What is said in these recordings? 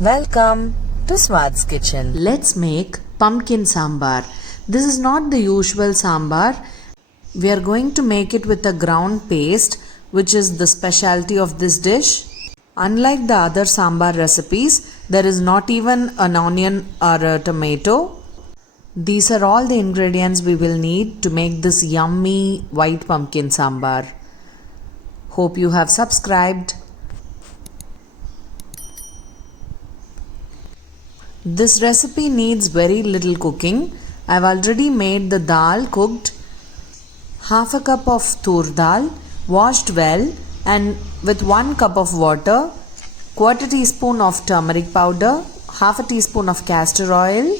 Welcome to Swad's Kitchen. Let's make pumpkin sambar. This is not the usual sambar. We are going to make it with a ground paste, which is the specialty of this dish. Unlike the other sambar recipes, there is not even an onion or a tomato. These are all the ingredients we will need to make this yummy white pumpkin sambar. Hope you have subscribed. This recipe needs very little cooking. I've already made the dal cooked. Half a cup of tur dal, washed well, and with 1 cup of water, 1/4 teaspoon of turmeric powder, half a teaspoon of castor oil,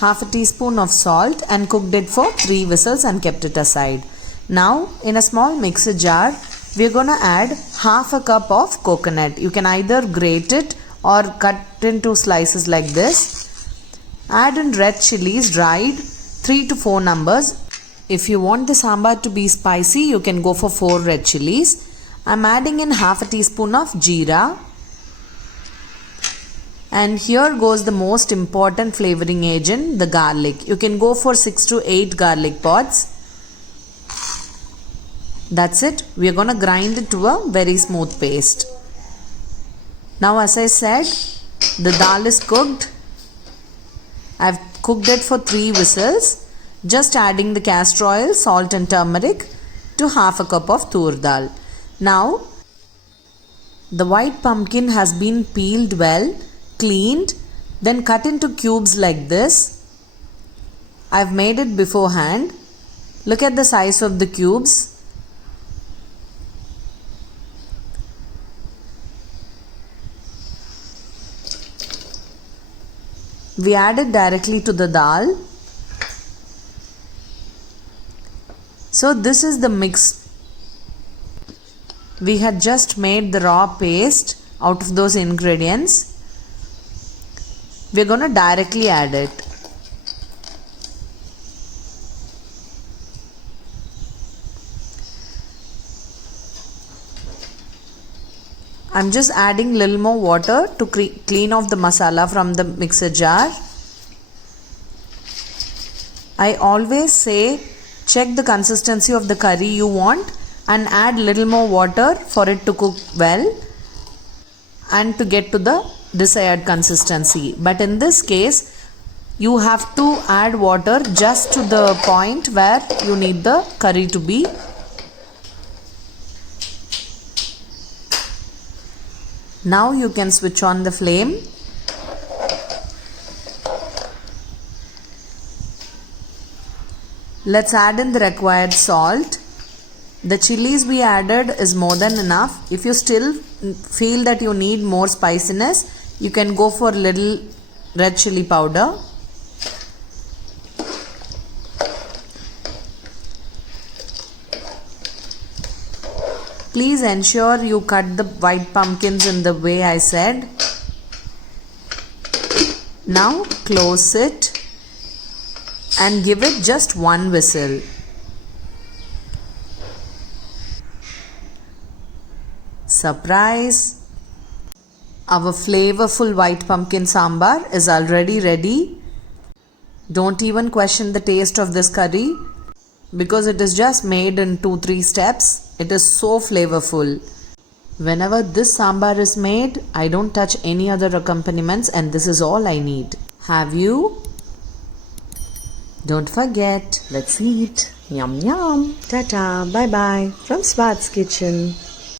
half a teaspoon of salt, and cooked it for 3 whistles and kept it aside. Now, in a small mixer jar, we're gonna add half a cup of coconut. You can either grate it or cut into slices like this. Add in red chilies dried, 3 to 4 numbers. If you want the sambar to be spicy, you can go for 4 red chilies. I'm adding in half a teaspoon of jeera. And here goes the most important flavoring agent, the garlic. You can go for 6 to 8 garlic pods. That's it. We are going to grind it to a very smooth paste. Now, as I said, the dal is cooked. I've cooked it for 3 whistles. Just adding the castor oil, salt and turmeric to half a cup of tur dal. Now, the white pumpkin has been peeled well, cleaned, then cut into cubes like this. I've made it beforehand. Look at the size of the cubes. We add it directly to the dal. So this is the mix. We had just made the raw paste out of those ingredients. We're going to directly add it. I'm just adding little more water to clean off the masala from the mixer jar. I always say check the consistency of the curry you want and add little more water for it to cook well and to get to the desired consistency. But in this case, you have to add water just to the point where you need the curry to be. Now you can switch on the flame. Let's add in the required salt. The chilies we added is more than enough. If you still feel that you need more spiciness, you can go for little red chili powder. Please ensure you cut the white pumpkins in the way I said. Now close it and give it just 1 whistle. Surprise! Our flavorful white pumpkin sambar is already ready. Don't even question the taste of this curry because it is just made in 2-3 steps. It is so flavorful. Whenever this sambar is made, I don't touch any other accompaniments and this is all I need. Have you? Don't forget. Let's eat. Yum yum. Ta-ta. Bye-bye from Swad's Kitchen.